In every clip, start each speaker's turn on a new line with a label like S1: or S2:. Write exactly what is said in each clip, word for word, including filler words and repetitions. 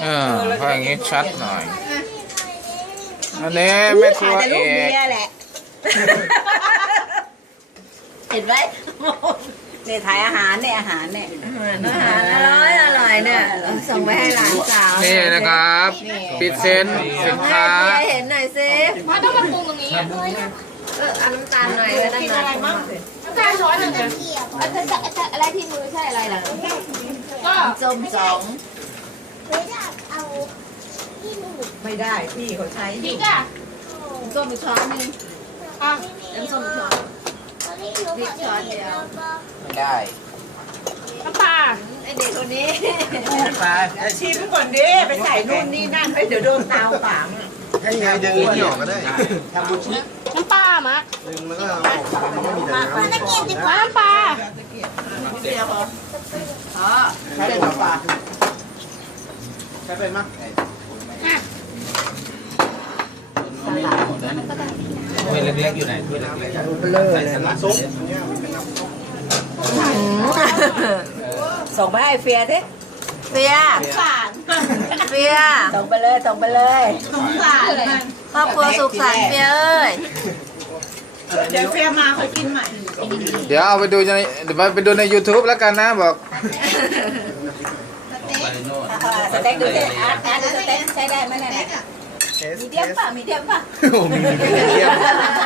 S1: เออเพราะอย่างงี้ชัดหน่อย อันนี้แม่ครัวเอก
S2: เห็นไหมเนี่ยถ่ายอาหารเนี่ยอาหารเนี่ยอาหารอร่อยอร่อยเนี่ยส่งไปให้หลานสาว
S1: นี่นะครับพิเศษสินค้า
S2: ให้เห็นหน่อยสิ
S3: มาต้องมาปรุงตรงนี้
S2: เออเอาน้ำตาลหน่อยแล้วน้ำตาลมั่ง
S3: น้ำตาลช้อนหนึ่งนะ
S2: อะไรที่มือใช่อะไรล่ะ
S3: ก็
S2: ส้มสอง
S4: ไม่ได้พี่เขาใช้
S3: พริกอ่ะ
S2: ส้มช้อนนึง
S3: อ่ะ
S2: น้ำส้มช้อนพริกช้อนเดียว
S1: ไม่ได้
S3: น้ำปลา
S2: ไอเด็กคนนี้
S1: ปลา
S4: ชิมก่อนดิไปใส่นู่นนี่นั่นเฮ้ยเดี๋ยวโดนเตาปาม
S5: ให้ยายดึงมันออกก็ได้ทำบุชิ
S3: น้ำปลามะ
S5: ดึงแล้วก็เอาออกมันก็มีแต่น้ำ
S3: น้ำปลา
S4: เดียวพอ
S2: อ๋อ
S5: ใช้เป็นปลาใช้เป็นมั้ย
S1: ถ้วยเล็กๆอยู่ไหนถ้วยเล็ก
S5: เบลอเลยน้ำซุปเนี่ยมันเป็นน้ำซุป
S2: ส่งไปให้เฟียดิเฟียสารเฟียส่งไปเลยส่งไปเลย
S4: สงสารมัน
S2: ครอบครัวสุขสันต์เฟียเอ้ย
S4: เดี๋ยวเฟียมาเขากินใหม่
S1: ๆเดี๋ยวเอาไปดูในเดี๋ยวไปดูใน YouTube แล้วกันนะบอก
S2: สเต็กดูสิอาร์ตอาร์ตสเต็กใช้ได้ไหมเนี่ย
S5: เทส
S2: มี
S5: เท
S2: เดียม
S5: ส
S2: ป่ะมีเดียมป่ะ
S5: โอ้มีมีเยี่ยม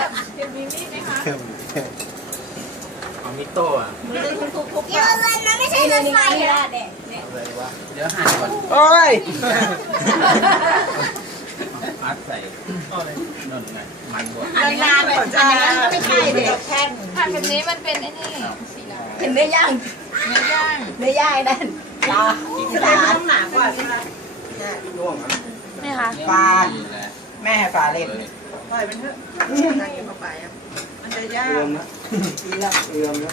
S1: ของมิโต้อะ
S2: เยอะเลยนะไม่ใช่รถไฟนะเนี่ยเนี่ย
S5: อะไรวะ
S1: เดี๋ยวหั่นก่อน
S5: โอ้ย
S1: มัดใส่นั่นไงมันบด
S4: นานๆก่อนจะไม่ใช่เด็กแค่น
S3: ผัดแบบนี้มันเป็นไอ้นี่
S2: เห็นเนื้อย่าง
S3: เนื้อย่าง
S2: เนื้อย่างนั่นปลา
S4: แสดงว่าต้องหนากว่าใช่ไหม
S5: ร่วงอ่ะ
S3: นี่ค่ะ
S4: ปลาแม่ปลาเล่นปล่อยมันเถอะนั่งกินเข้าไปอ่ะมันจะยา
S5: เอือม
S4: ก
S5: นะเอือมนะ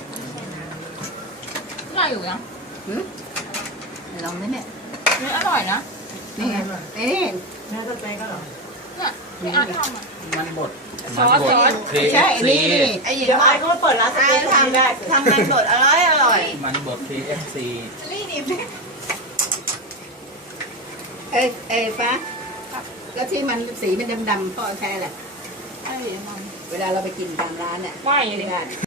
S3: อร่อยอยู่นะ
S2: ลองไหมเนี่ย
S3: เนื้ออร่อยนะ
S2: นี่ไงเอ๊ะ
S4: แม่สเต็กก็หรอ
S3: เนี่ยพี่อาร์ตทำอ่ะ
S1: มันบด
S3: ซอสซอส
S4: ใช่นี่ไอ้หญิงไอ้ก็เปิดร้านสเต็กทำได้ทำมันสดอร่อยอร่อย
S1: มันบด เค เอฟ ซี
S2: เอ้ยเอ้ยฟ้าแล้วที่มันสีมันดำๆเพราะใช่แหละ
S3: ไอ้มัน
S2: เวลาเราไปกินตามร้านเนี่ย
S3: ไหวเลย
S2: ได้